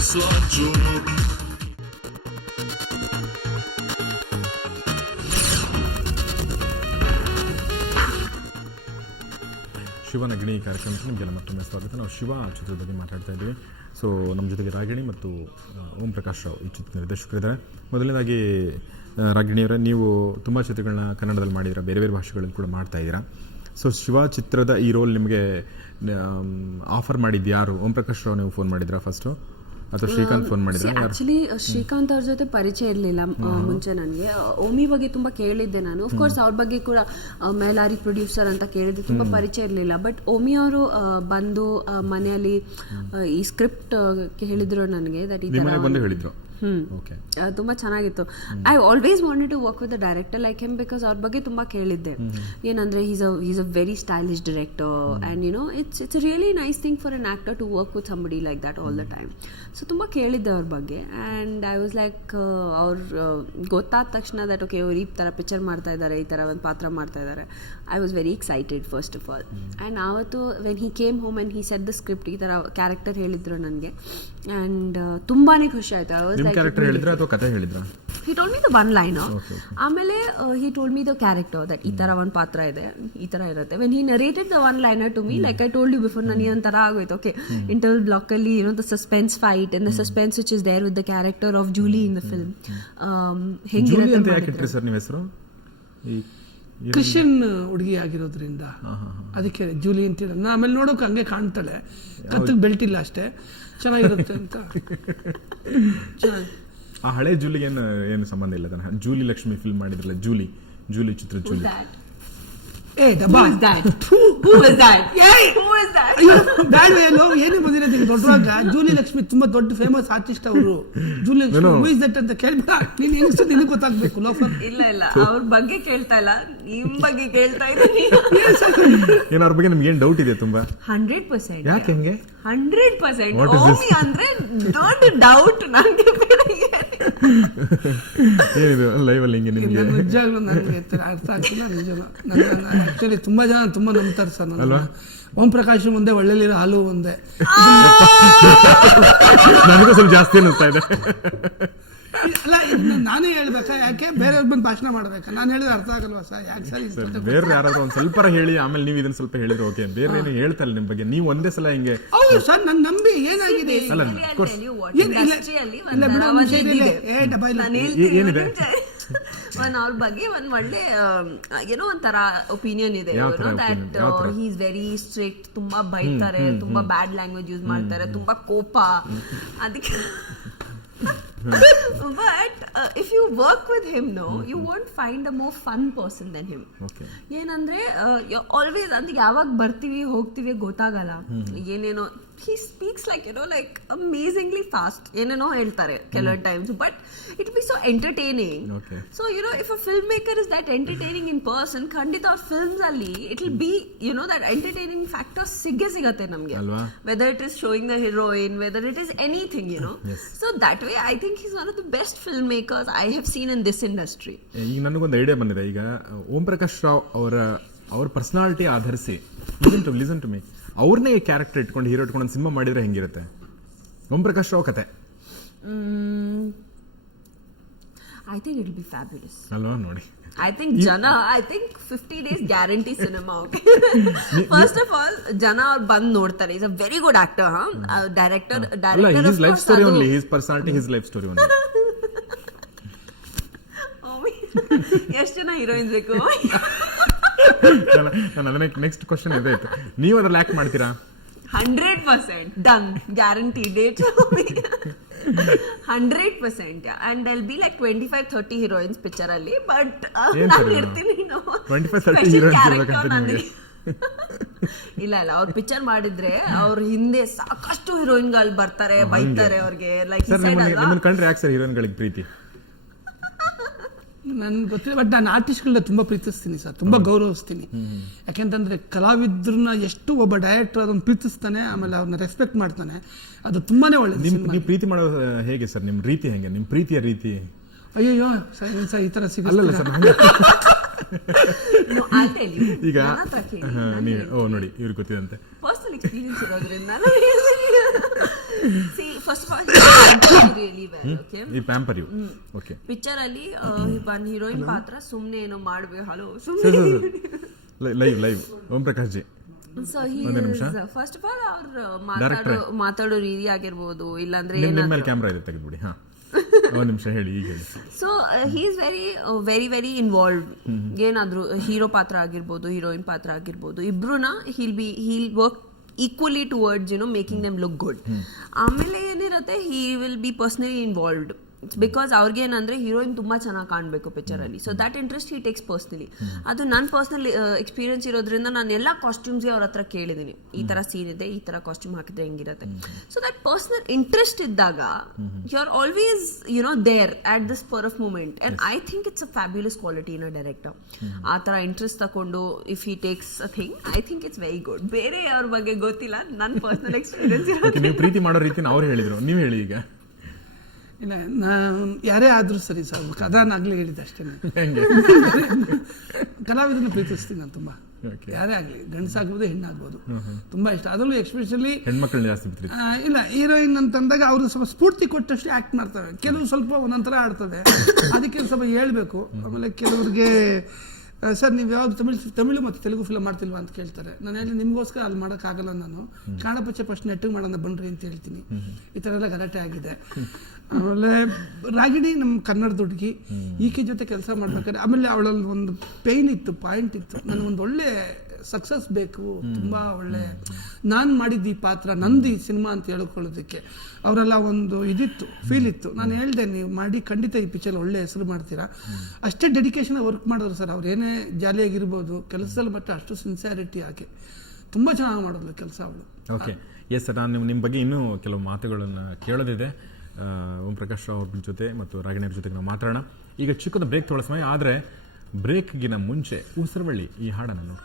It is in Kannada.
ಶಿವನಗಿಣಿ ಕಾರ್ಯಕ್ರಮಕ್ಕೆ ನಿಮಗೆಲ್ಲ ಮತ್ತೊಮ್ಮೆ ಸ್ವಾಗತ. ನಾವು ಶಿವ ಚಿತ್ರದ ಬಗ್ಗೆ ಮಾತಾಡ್ತಾ ಇದ್ದೀವಿ. ಸೊ ನಮ್ಮ ಜೊತೆಗೆ ರಾಗಿಣಿ ಮತ್ತು ಓಂ ಪ್ರಕಾಶ್ ರಾವ್ ಈ ಚಿತ್ರ ನಿರ್ದೇಶಕರಿದ್ದಾರೆ. ಮೊದಲನೇದಾಗಿ ರಾಗಿಣಿಯವರೇ, ನೀವು ತುಂಬ ಚಿತ್ರಗಳನ್ನ ಕನ್ನಡದಲ್ಲಿ ಮಾಡಿದ್ದೀರಾ, ಬೇರೆ ಬೇರೆ ಭಾಷೆಗಳಲ್ಲಿ ಕೂಡ ಮಾಡ್ತಾ ಇದ್ದೀರಾ. ಸೊ ಶಿವ ಚಿತ್ರದ ಈ ರೋಲ್ ನಿಮಗೆ ಆಫರ್ ಮಾಡಿದ್ದು ಯಾರು? ಓಂ ಪ್ರಕಾಶ್ ರಾವ್ ನೀವು ಫೋನ್ ಮಾಡಿದ್ರಾ ಫಸ್ಟು ಅಥವಾ ಶ್ರೀಕಾಂತ್ ಫೋನ್ ಮಾಡಿದ್ರೆ? ಆಕ್ಚುಲಿ ಶ್ರೀಕಾಂತ್ ಅವ್ರ ಜೊತೆ ಪರಿಚಯ ಇರಲಿಲ್ಲ ಮುಂಚೆ. ನನಗೆ ಓಮಿ ಬಗ್ಗೆ ತುಂಬಾ ಕೇಳಿದ್ದೆ ನಾನು. ಅಫ್ಕೋರ್ಸ್ ಅವ್ರ ಬಗ್ಗೆ ಕೂಡ ಮೇಲಾರಿ ಪ್ರೊಡ್ಯೂಸರ್ ಅಂತ ಕೇಳಿದ್ದೆ, ತುಂಬಾ ಪರಿಚಯ ಇರಲಿಲ್ಲ. ಬಟ್ ಓಮಿ ಅವರು ಬಂದು ಮನೆಯಲ್ಲಿ ಈ ಸ್ಕ್ರಿಪ್ಟ್ ಹೇಳಿದ್ರು ನನಗೆ. ದಟ್ ಈ ತರ ಬಂದು ಹೇಳಿದ್ರು. ತುಂಬಾ ಚೆನ್ನಾಗಿತ್ತು. I always wanted to work with a director like him, because ಅವ್ರ ಬಗ್ಗೆ ತುಂಬಾ ಕೇಳಿದ್ದೆ. ಏನಂದ್ರೆ is a very stylish director and you know it's really nice thing for an actor to work with somebody like that all the time. So ತುಂಬ ಕೇಳಿದ್ದೆ ಅವ್ರ ಬಗ್ಗೆ. ಆ್ಯಂಡ್ ಐ ವಾಸ್ ಲೈಕ್, ಅವ್ರು ಗೊತ್ತಾದ ತಕ್ಷಣ ದಟ್ ಓಕೆ ಅವ್ರು ಈ ಥರ ಪಿಕ್ಚರ್ ಮಾಡ್ತಾ ಇದ್ದಾರೆ, ಈ ಥರ ಒಂದು ಪಾತ್ರ ಮಾಡ್ತಾ ಇದ್ದಾರೆ, I was very excited first of all. And ಆವತ್ತು when he came home and he set the script, ಈ ಥರ ಕ್ಯಾರೆಕ್ಟರ್ ಹೇಳಿದ್ರು ನನಗೆ. ಆ್ಯಂಡ್ ತುಂಬಾ ಖುಷಿ ಆಯಿತು. I was like, he told me the one liner. ಆಮೇಲೆ he told me the character that ಈ ತರ ಒಂದು ಪಾತ್ರ ಇದೆ, ಈ ತರ ಇರುತ್ತೆ. when he narrated the one liner to me, like I told you before, ನನಗೆ ಒಂಥರ ಆಗೋಯ್ತು. ಓಕೆ, ಇಂಟರ್ವಲ್ ಬ್ಲಾಕ್ ಅಲ್ಲಿ the suspense fight and the suspense which is there with the character of Julie in the film. ಹೆಂಗಿರುತ್ತೆ ಸರ್ ನಿಮ್ಮ ಹೆಸರು? ಕ್ರಿಶ್ಚಿಯನ್ ಹುಡುಗಿ ಆಗಿರೋದ್ರಿಂದ ಅದಕ್ಕೆ ಜೂಲಿ ಅಂತ ಹೇಳಿ. ಆಮೇಲೆ ನೋಡೋಕೆ ಹಂಗೆ ಕಾಣ್ತಾಳೆ, ಕತ್ತಲ್ ಬೆಲ್ಟ್ ಇಲ್ಲ ಅಷ್ಟೇ, ಚೆನ್ನಾಗಿರುತ್ತೆ ಅಂತ. ಆ ಹಳೆ ಜೂಲಿಗೆ ಏನು ಸಂಬಂಧ ಇಲ್ಲ ತಾನೆ? ಜೂಲಿ ಲಕ್ಷ್ಮಿ ಫಿಲ್ಮ್ ಮಾಡಿದ್ರಲ್ಲ, ಜೂಲಿ ಚಿತ್ರ ಜೂಲಿ. ಏನೇ ಬಂದಿರೋದು ದೊಡ್ಡವಾಗ. ಜೂಲಿ ಲಕ್ಷ್ಮಿ ತುಂಬಾ ದೊಡ್ಡ ಫೇಮಸ್ ಆರ್ಟಿಸ್ಟ್ ಅವರು. ಜೂಲಿ ಲಕ್ಷ್ಮಿ ಅಂತ ಕೇಳ್ಬೇಡ, ನೀನ್ ಹೆಂಗಸ್ತು ನಿನಗೆ ಗೊತ್ತಾಗ್ಬೇಕು. ಇಲ್ಲ ಅವ್ರ ಬಗ್ಗೆ ಕೇಳ್ತಾ ಇಲ್ಲ, ನಿಮ್ ಬಗ್ಗೆ ಕೇಳ್ತಾ ಇದ್ದೀನಿ. ಏನ್ ಅವ್ರ ಬಗ್ಗೆ ನಿಮ್ಗೆ ಏನ್ ಡೌಟ್ ಇದೆ? ತುಂಬಾ 100%. ಯಾಕೆ ಹಂಗೆ? 100% ಓಮಿ ಅಂದ್ರೆ ದೊಡ್ಡ ಡೌಟ್ ನನಗೆ. ಏನಿದೆ ಲೈವ್ ಅಲ್ಲಿ ಹಿಂಗೆ ನಿಮ್ಗೆ? ನಿಜವಾಗ್ಲೂ ನನಗೆ ಅರ್ಥ ಆಗ್ತಿಲ್ಲ. ನಿಜವಾಗ್ಲೂ ಆಕ್ಚುಲಿ ತುಂಬಾ ಜನ ತುಂಬಾ ನಂಬ್ತಾರೆ ಸರ್ ಅಲ್ವಾ. ಓಂ ಪ್ರಕಾಶ್ ಮುಂದೆ ಒಳ್ಳೆಲಿರೋ ಹಾಲು ಒಂದೇ. ನನಗೂ ಸ್ವಲ್ಪ ಜಾಸ್ತಿ ಅನ್ನಿಸ್ತಾ ಇದೆ. ಅಲ್ಲ, ನಾನೇ ಹೇಳ್ಬೇಕಾ? ಯಾಕೆ ಬೇರೆಯವ್ರ ಬಂದು ಭಾಷಣ ಮಾಡ್ಬೇಕಾ? ನಾನು ಹೇಳಿದ್ರೆ ಅರ್ಥ ಆಗಲ್ವಾ ಸರ್? ಯಾಕೆ ಸರ್ ಬೇರೆ ಯಾರಾದ್ರೂ ಒಂದ್ ಸ್ವಲ್ಪ ಹೇಳಿ, ಆಮೇಲೆ ನೀವು ಇದನ್ನ ಸ್ವಲ್ಪ ಹೇಳಿದ್ರೆ ಓಕೆ. ಬೇರೆ ಏನು ಹೇಳ್ತಲ್ಲ ನಿಮ್ ಬಗ್ಗೆ, ನೀವು ಒಂದೇ ಸಲ ಹಿಂಗೆ. ಹೌದು ಸರ್, ನನ್ ನಂಬಿ ಏನಾಗಿದೆ? ಏನಿದೆ ಅವ್ರ ಬಗ್ಗೆ ಒಂದ್ ಒಳ್ಳೆ ಏನೋ ಒಂಥರ ಒಪಿನಿಯನ್ ಇದೆ. That he is very strict, ತುಂಬಾ ಬೈತಾರೆ, ತುಂಬಾ ಬ್ಯಾಡ್ ಲ್ಯಾಂಗ್ವೇಜ್ ಯೂಸ್ ಮಾಡ್ತಾರೆ, ತುಂಬಾ ಕೋಪ. ಅದಕ್ಕೆ but if you work with him, you won't find a more fun person than him. ಏನಂದ್ರೆ ಆಲ್ವೇಸ್ ಅಂದ್ರೆ ಯಾವಾಗ ಬರ್ತೀವಿ ಹೋಗ್ತೀವಿ ಗೊತ್ತಾಗಲ್ಲ. ಏನೇನೋ he speaks like like amazingly fast. ಏನೇನೋ ಹೇಳ್ತಾರೆ ಕೆಲವು times, but it will be so entertaining. So if a filmmaker is that entertaining in person, ಖಂಡಿತ ಅವ್ರ ಫಿಲ್ಮ್ಸ್ ಅಲ್ಲಿ it will be that entertaining factor ಸಿಗತ್ತೆ ನಮ್ಗೆ. Whether it is showing the heroine, whether it is anything, so that way I think he's one of the best filmmakers I have seen in this industry. ಈಗ ನನಗೊಂದು ಐಡಿಯಾ ಬಂದಿದೆ. ಈಗ ಓಂ ಪ್ರಕಾಶ್ ರಾವ್ ಅವರ ಪರ್ಸನಾಲಿಟಿ ಆಧರಿಸಿ ಲಿಸನ್ ಟು ಮೀ, ಅವ್ರನ್ನೇ ಕ್ಯಾರೆಕ್ಟರ್ ಇಟ್ಕೊಂಡು ಹೀರೋ ಇಟ್ಕೊಂಡು ಒಂದು ಸಿನಿಮಾ ಮಾಡಿದ್ರೆ ಹೆಂಗಿರುತ್ತೆ? ಓಂ ಪ್ರಕಾಶ್ ರಾವ್ ಕತೆ I think it will be fabulous. ಅಲ್ವಾ? ನೋಡಿ, I think 50 days guarantee cinema. Okay. First of all, Jana or ಬಂದು ನೋಡ್ತಾರೆ. He's a very good actor, director. His life story only, his personality, his life story only. ಎಷ್ಟು ಜನ ಹೀರೋಯಿನ್ಸ್ ಬೇಕು? ನನ್ನ ನೆಕ್ಸ್ಟ್ ಕ್ವಶನ್ ಇದೆ, ನೀವು ಅದ್ರಲ್ಲಿ ಆಕ್ಟ್ ಮಾಡ್ತೀರಾ? 100% done, guarantee date. 100%, and there'll be like 25-30 heroines picture ಅಲ್ಲಿ, but ನಾನು ಇರ್ತೀನಿ. 25-30 heroines ಇಲ್ಲ ಅವ್ರ ಪಿಕ್ಚರ್ ಮಾಡಿದ್ರೆ ಅವ್ರ ಹಿಂದೆ ಸಾಕಷ್ಟು ಹೀರೋಯಿನ್ಗಳು ಬರ್ತಾರೆ, ಬೈತಾರೆ ಅವ್ರಿಗೆ. ಲೈಕ್ ನಿಮ್ಮನ್ನ ಕಂಡ್ರೆ ಯಾಕೆ ಸರ್ ಹೀರೋಯಿನ್ಗಳಿಗೆ ಪ್ರೀತಿ? ನನ್ಗೆ ಗೊತ್ತಿಲ್ಲ, ಬಟ್ ನಾನು ಆರ್ಟಿಸ್ಟ್ಗಳನ್ನ ತುಂಬಾ ಪ್ರೀತಿಸ್ತೀನಿ ಸರ್, ತುಂಬಾ ಗೌರವಿಸ್ತೀನಿ. ಯಾಕೆಂತಂದ್ರೆ ಕಲಾವಿದ್ರನ್ನ ಎಷ್ಟು ಒಬ್ಬ ಡೈರೆಕ್ಟರ್ ಅದನ್ನ ಪ್ರೀತಿಸ್ತಾನೆ, ಆಮೇಲೆ ಅವ್ರನ್ನ ರೆಸ್ಪೆಕ್ಟ್ ಮಾಡ್ತಾನೆ, ಅದು ತುಂಬಾನೇ ಒಳ್ಳೆದು. ನೀವು ಪ್ರೀತಿ ಮಾಡೋದು ಹೇಗೆ ಸರ್? ನಿಮ್ ರೀತಿ ಹೆಂಗೆ? ನಿಮ್ ಪ್ರೀತಿಯ ರೀತಿ? ಅಯ್ಯೋ ಸರ್, ಈ ತರ ಸಿಗಲ್ಲ ಸರ್. ಈಗ ನೋಡಿ, ಇವ್ರಿಗೆ ಗೊತ್ತಿದಂತೆ ಪರ್ಸನಲ್ ಎಕ್ಸ್ಪೀರಿಯನ್ಸ್ ಇರೋದ್ರಿಂದ See, first of all, he pampered really well, okay? ಈ ಪ್ಯಾಂಪರ್ ಯು ಓಕೆ ಪಿಕ್ಚರ್ ಅಲ್ಲಿ ಒನ್ ಹೀರೋಯಿನ್ ಪಾತ್ರ ಸುಮ್ನೆ ಏನೋ ಮಾಡ್ಬೇಕು ಹಲೋ ಸುಮ್ನೆ live Om Prakash G so ಒಂದೇ ನಿಮಿಷ. ಫಸ್ಟ್ ಆಫ್ ಆಲ್ ಅವ್ರು ಮಾತಾಡೋ ರೀತಿ ಆಗಿರ್ಬೋದು ಇಲ್ಲಾಂದ್ರೆ ನಿಮ್ಮ ಮೇಲೆ ಕ್ಯಾಮ್ರಾ ಇದೆ ತೆಗೆದ್ಬಿಡಿ ಹಾ ಒಂದು ನಿಮಿಷ ಹೇಳಿ ಈಗ ಹೇಳಿ. So he is very very involve. ಏನಾದ್ರು ಹೀರೋ ಪಾತ್ರ ಆಗಿರ್ಬೋದು ಹೀರೋಯಿನ್ ಪಾತ್ರ ಆಗಿರ್ಬೋದು ಇಬ್ರುನ he'll work equally towards making them look good. ಆಮೇಲೆ ಏನಿರುತ್ತೆ he will be personally involved because ಅವ್ರಿಗೆ ಏನಂದ್ರೆ ಹೀರೋಯಿನ್ ತುಂಬಾ ಚೆನ್ನಾಗಿ ಕಾಣಬೇಕು ಪಿಕ್ಚರ್ ಅಲ್ಲಿ. So that interest he takes personally. ಅದು ನನ್ನ ಪರ್ಸನಲ್ ಎಕ್ಸ್ಪೀರಿಯನ್ಸ್ ಇರೋದ್ರಿಂದ ನಾನು ಎಲ್ಲ ಕಾಸ್ಟ್ಯೂಮ್ಸ್ಗೆ ಅವ್ರ ಹತ್ರ ಕೇಳಿದ್ದೀನಿ, ಈ ತರ ಸೀನ್ ಇದೆ, ಈ ತರ ಕಾಸ್ಟ್ಯೂಮ್ ಹಾಕಿದ್ರೆ ಹೆಂಗಿರುತ್ತೆ. ಸೊ ದಟ್ ಪರ್ಸನಲ್ ಇಂಟ್ರೆಸ್ಟ್ ಇದ್ದಾಗ you are always there at this spur of moment. And I think it's a fabulous quality in a director. ಆ ತರ ಇಂಟ್ರೆಸ್ಟ್ ತಗೊಂಡು if he takes a thing I think it's very good. ಬೇರೆ ಅವ್ರ ಬಗ್ಗೆ ಗೊತ್ತಿಲ್ಲ, ನನ್ನ ಪರ್ಸನಲ್ ಎಕ್ಸ್ಪೀರಿಯನ್ಸ್. ನೀವು ಪ್ರೀತಿ ಮಾಡೋ ರೀತಿನ ಅವ್ರು ಹೇಳಿದ್ರು, ನೀವು ಹೇಳಿ ಈಗ. ಇಲ್ಲ ನಾನು ಯಾರೇ ಆದರೂ ಸರಿ ಸರ್, ಕದಾನಾಗಲಿ ಹೇಳಿದ್ದೆ ಅಷ್ಟೇ. ಕಲಾವಿದರನ್ನು ಪ್ರೀತಿಸ್ತೀನಿ ನಾನು ತುಂಬ. ಯಾರೇ ಆಗಲಿ, ಗಂಡಸಾಗ್ಬೋದು ಹೆಣ್ಣಾಗ್ಬೋದು, ತುಂಬ ಇಷ್ಟ. ಅದರಲ್ಲೂ ಎಕ್ಸ್ಪೆಷಲಿ ಹೆಣ್ಮಕ್ಳನ್ನ ಜಾಸ್ತಿ ಪ್ರೀತಿ. ಇಲ್ಲ, ಹೀರೋಯಿನ್ ಅಂತಂದಾಗ ಅವರು ಸ್ವಲ್ಪ ಸ್ಫೂರ್ತಿ ಕೊಟ್ಟಷ್ಟು ಆ್ಯಕ್ಟ್ ಮಾಡ್ತವೆ. ಕೆಲವು ಸ್ವಲ್ಪ ಒಂದೊಂಥರ ಆಡ್ತವೆ, ಅದಕ್ಕೆ ಸ್ವಲ್ಪ ಹೇಳ್ಬೇಕು. ಆಮೇಲೆ ಕೆಲವ್ರಿಗೆ ಸರ್ ನೀವು ಯಾವ್ದು ತಮಿಳು ಮತ್ತು ತೆಲುಗು ಫಿಲಮ್ ಮಾಡ್ತಿಲ್ವಾ ಅಂತ ಕೇಳ್ತಾರೆ. ನಾನು ಹೇಳಿ ನಿಮಗೋಸ್ಕರ ಅಲ್ಲಿ ಮಾಡೋಕ್ಕಾಗಲ್ಲ, ನಾನು ಕನ್ನಡ ಪಿಕ್ಚರ್ ಫಸ್ಟ್ ನೆಟ್ಟಿಗೆ ಮಾಡೋಣ ಬನ್ರಿ ಅಂತ ಹೇಳ್ತೀನಿ. ಈ ಥರ ಎಲ್ಲ ಗಲಾಟೆ ಆಗಿದೆ. ಆಮೇಲೆ ರಾಗಿಣಿ ನಮ್ಮ ಕನ್ನಡದ ಹುಡುಗಿ, ಈಕೆ ಜೊತೆ ಕೆಲಸ ಮಾಡ್ಬೇಕಾದ್ರೆ ಆಮೇಲೆ ಅವಳಲ್ಲಿ ಒಂದು ಪೇಯ್ನ್ ಇತ್ತು, ಪಾಯಿಂಟ್ ಇತ್ತು. ನನಗೊಂದು ಒಳ್ಳೆ ಸಕ್ಸಸ್ ಬೇಕು, ತುಂಬ ಒಳ್ಳೆ ನಾನು ಮಾಡಿದ್ದು ಈ ಪಾತ್ರ ನಂದು ಈ ಸಿನಿಮಾ ಅಂತ ಹೇಳ್ಕೊಳ್ಳೋದಕ್ಕೆ ಅವರೆಲ್ಲ ಒಂದು ಇದಿತ್ತು, ಫೀಲ್ ಇತ್ತು. ನಾನು ಹೇಳ್ದೆ ನೀವು ಮಾಡಿ ಖಂಡಿತ ಈ ಪಿಕ್ಚರ್ ಒಳ್ಳೆ ಹೆಸರು ಮಾಡ್ತೀರಾ. ಅಷ್ಟೇ ಡೆಡಿಕೇಶನ್ ವರ್ಕ್ ಮಾಡೋರು ಸರ್. ಅವ್ರು ಏನೇ ಜಾಲಿಯಾಗಿರ್ಬೋದು ಕೆಲಸದಲ್ಲಿ, ಮತ್ತೆ ಅಷ್ಟು ಸಿನ್ಸಿಯಾರಿಟಿ ಆಗಿ ತುಂಬ ಚೆನ್ನಾಗಿ ಮಾಡೋದು ಕೆಲಸ ಅವಳು. ಓಕೆ, ಎಸ್ ಸರ್, ನಾನು ನಿಮ್ಮ ಬಗ್ಗೆ ಇನ್ನೂ ಕೆಲವು ಮಾತುಗಳನ್ನು ಕೇಳೋದಿದೆ. ಓಂ ಪ್ರಕಾಶ್ ರಾವ್ ಅವ್ರ ಜೊತೆ ಮತ್ತು ರಾಗಿಣಿಯವ್ರ ಜೊತೆಗೆ ನಾವು ಮಾತಾಡೋಣ. ಈಗ ಚಿಕ್ಕದ ಬ್ರೇಕ್ ತೊಗೊಳ್ಳೋ ಸಮಯ, ಆದರೆ ಬ್ರೇಕ್ಗಿನ ಮುಂಚೆ ಉಸಿರುವಳ್ಳಿ ಈ ಹಾಡನ್ನು ನೋಡಿ.